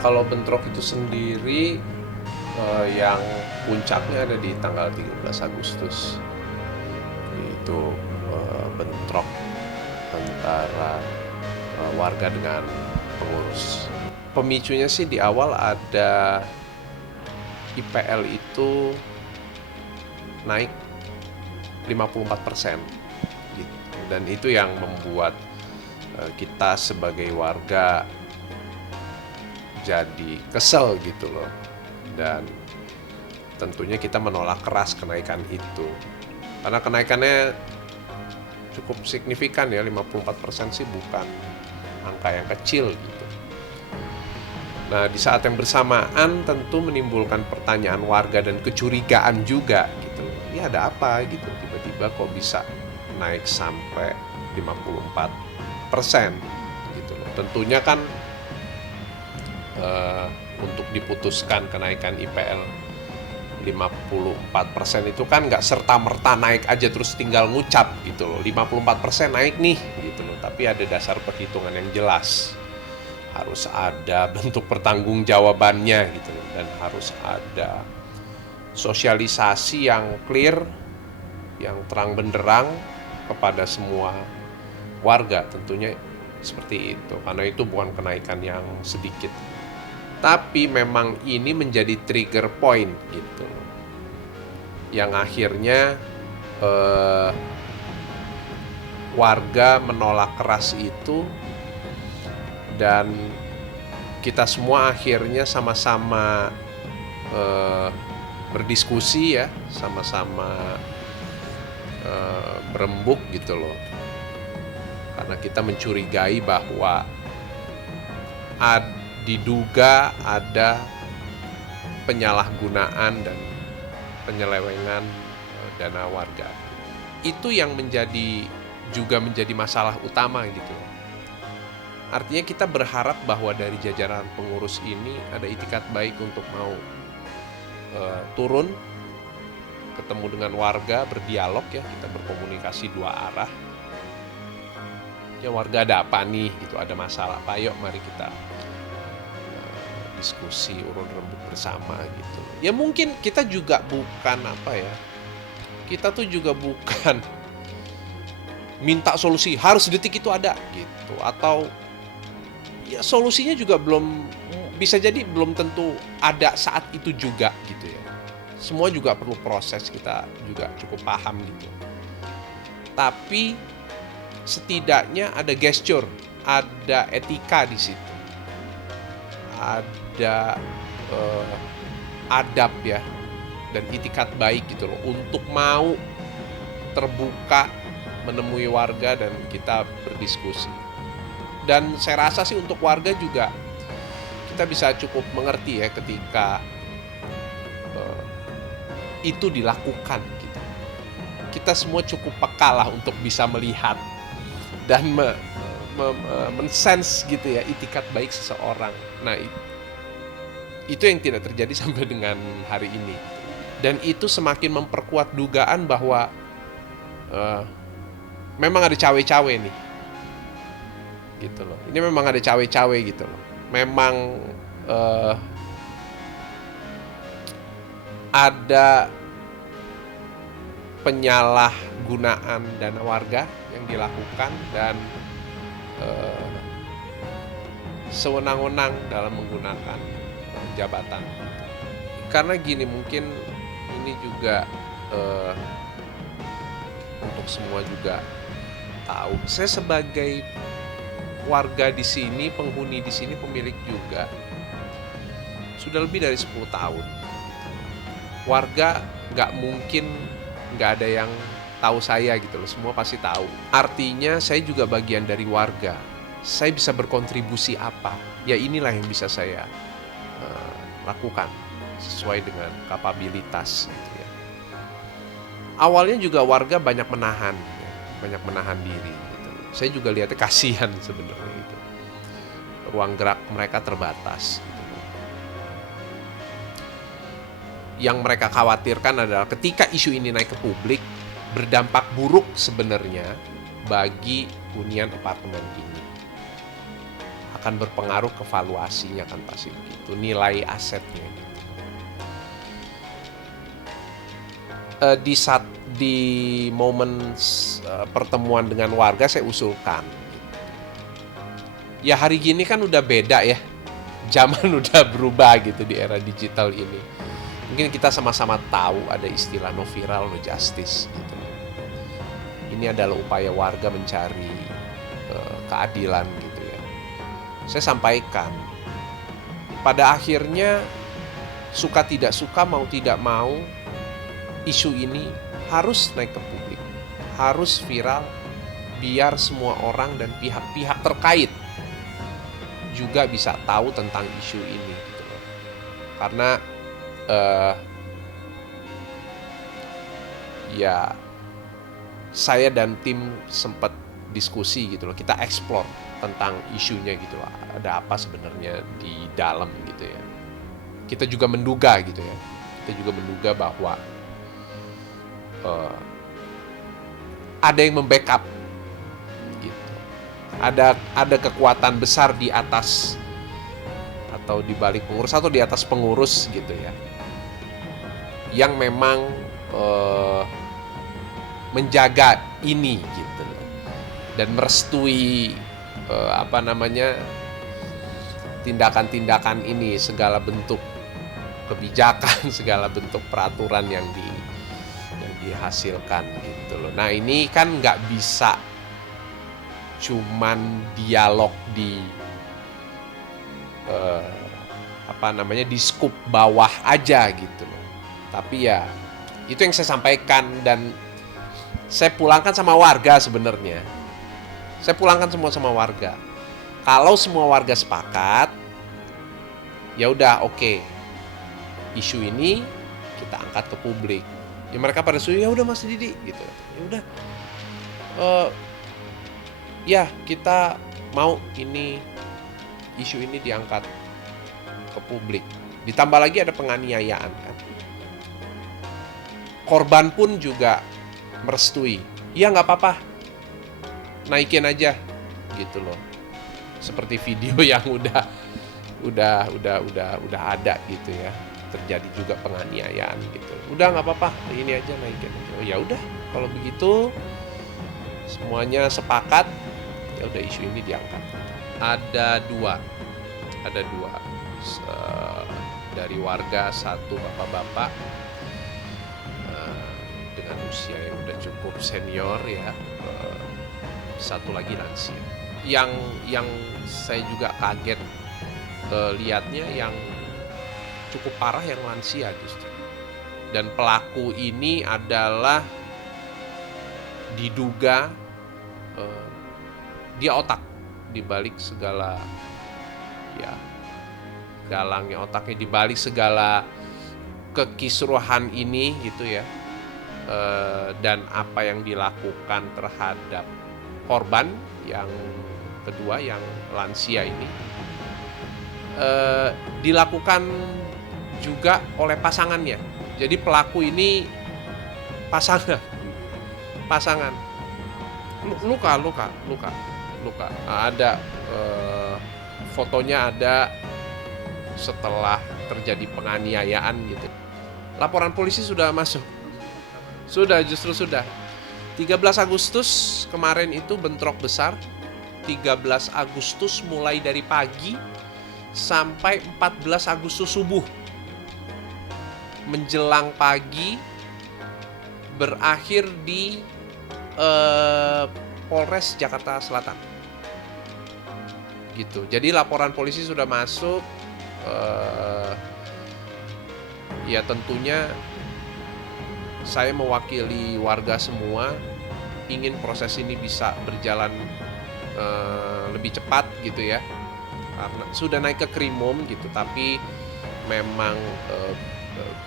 kalau bentrok itu sendiri yang puncaknya ada di tanggal 13 Agustus. Itu bentrok antara warga dengan pengurus. Pemicunya sih di awal ada IPL itu naik 54% gitu. Dan itu yang membuat kita sebagai warga jadi kesel gitu loh. Dan tentunya kita menolak keras kenaikan itu. Karena kenaikannya cukup signifikan ya, 54% sih bukan angka yang kecil gitu. Nah, di saat yang bersamaan tentu menimbulkan pertanyaan warga dan kecurigaan juga gitu. Ini ada apa gitu, tiba-tiba kok bisa naik sampai 54% gitu. Tentunya kan untuk diputuskan kenaikan IPL 54% itu kan nggak serta-merta naik aja terus tinggal ngucap gitu loh. 54% naik nih gitu loh. Tapi ada dasar perhitungan yang jelas. Harus ada bentuk pertanggungjawabannya gitu loh. Dan harus ada sosialisasi yang clear, yang terang benderang kepada semua warga, tentunya seperti itu. Karena itu bukan kenaikan yang sedikit. Tapi memang ini menjadi trigger point gitu, yang akhirnya warga menolak keras itu. Dan kita semua akhirnya sama-sama berdiskusi ya, sama-sama berembuk gitu loh. Karena kita mencurigai bahwa diduga ada penyalahgunaan dan penyelewengan dana warga. Itu yang juga menjadi masalah utama gitu. Artinya kita berharap bahwa dari jajaran pengurus ini ada itikat baik untuk mau turun, ketemu dengan warga, berdialog ya, kita berkomunikasi dua arah. Ya warga ada apa nih gitu, ada masalah apa, yuk mari kita diskusi urun rembuk bersama gitu. Ya mungkin kita juga bukan kita tuh juga bukan minta solusi harus detik itu ada gitu, atau ya solusinya juga bisa jadi belum tentu ada saat itu juga gitu ya. Semua juga perlu proses, kita juga cukup paham gitu. Tapi setidaknya ada gesture, ada etika di situ, ada adab ya, dan itikat baik gitu loh, untuk mau terbuka menemui warga dan kita berdiskusi. Dan saya rasa sih untuk warga juga kita bisa cukup mengerti ya ketika itu dilakukan gitu. Kita semua cukup peka lah untuk bisa melihat dan men-sense gitu ya itikat baik seseorang. Nah, itu yang tidak terjadi sampai dengan hari ini. Dan itu semakin memperkuat dugaan bahwa memang ada cawe-cawe nih. Gitu loh. Ini memang ada cawe-cawe gitu loh. Memang ada penyalahgunaan dana warga yang dilakukan dan sewenang-wenang dalam menggunakan jabatan. Karena gini, mungkin ini juga untuk semua juga tahu, saya sebagai warga di sini, penghuni di sini, pemilik juga, sudah lebih dari 10 tahun. Warga nggak mungkin nggak ada yang tahu saya gitu loh, semua pasti tahu. Artinya saya juga bagian dari warga. Saya bisa berkontribusi apa? Ya inilah yang bisa saya lakukan sesuai dengan kapabilitas gitu ya. Awalnya juga warga banyak menahan diri gitu. Saya juga lihatnya kasihan sebenarnya gitu. Ruang gerak mereka terbatas gitu. Yang mereka khawatirkan adalah ketika isu ini naik ke publik, berdampak buruk sebenarnya bagi hunian apartemen ini. akan berpengaruh ke valuasinya, kan pasti begitu, nilai asetnya. Di momen pertemuan dengan warga saya usulkan, ya hari gini kan udah beda ya, zaman udah berubah gitu di era digital ini. Mungkin kita sama-sama tahu ada istilah no viral no justice gitu. Ini adalah upaya warga mencari keadilan gitu ya. Saya sampaikan, pada akhirnya suka tidak suka, mau tidak mau, isu ini harus naik ke publik, harus viral, biar semua orang dan pihak-pihak terkait juga bisa tahu tentang isu ini gitu loh. Karena ya saya dan tim sempat diskusi gitu loh, kita explore tentang isunya gitu loh, ada apa sebenarnya di dalam gitu ya. Kita juga menduga gitu ya, kita juga menduga bahwa ada yang membackup gitu, ada kekuatan besar di atas atau di balik pengurus atau di atas pengurus gitu ya, yang memang menjaga ini gitu loh, dan merestui tindakan-tindakan ini, segala bentuk kebijakan, segala bentuk peraturan yang dihasilkan gitu loh. Nah ini kan nggak bisa cuman dialog di di skup bawah aja gitu loh. Tapi ya itu yang saya sampaikan dan saya pulangkan sama warga sebenarnya. Saya pulangkan semua sama warga. Kalau semua warga sepakat, ya udah oke. Isu ini kita angkat ke publik. Ya mereka pada setuju, ya udah Mas Didi gitu. Ya udah. Ya kita mau isu ini diangkat ke publik. Ditambah lagi ada penganiayaan kan. Korban pun juga merestui. Ya nggak apa-apa, naikin aja gitu loh. Seperti video yang udah ada gitu ya. Terjadi juga penganiayaan gitu. Udah nggak apa-apa, ini aja naikin aja. Oh ya udah, kalau begitu semuanya sepakat, ya udah isu ini diangkat. Ada dua dari warga, satu bapak-bapak dengan usia yang udah cukup senior ya, satu lagi lansia. Yang saya juga kaget lihatnya, yang cukup parah yang lansia justru. Dan pelaku ini adalah diduga dia otak dibalik segala ya, dalangnya otaknya dibalik segala kekisruhan ini gitu ya. Dan apa yang dilakukan terhadap korban yang kedua, yang lansia ini, dilakukan juga oleh pasangannya. Jadi pelaku ini pasangan luka. Ada fotonya, ada setelah terjadi penganiayaan gitu. Laporan polisi sudah masuk. Justru sudah. 13 Agustus kemarin itu bentrok besar. 13 Agustus mulai dari pagi sampai 14 Agustus subuh. Menjelang pagi berakhir di Polres Jakarta Selatan. Gitu. Jadi laporan polisi sudah masuk. Ya tentunya saya mewakili warga semua ingin proses ini bisa berjalan lebih cepat gitu ya, karena sudah naik ke Krimum gitu, tapi memang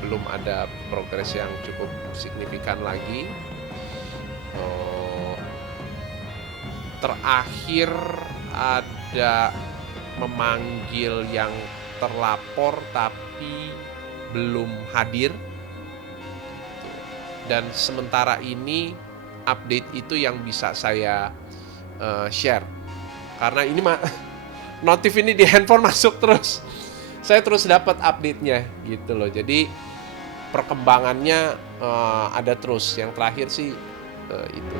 belum ada progres yang cukup signifikan lagi. Terakhir ada memanggil yang terlapor tapi belum hadir. Dan sementara ini update itu yang bisa saya share. Karena ini notif ini di handphone masuk terus. Saya terus dapat update-nya gitu loh. Jadi perkembangannya ada terus. Yang terakhir sih itu.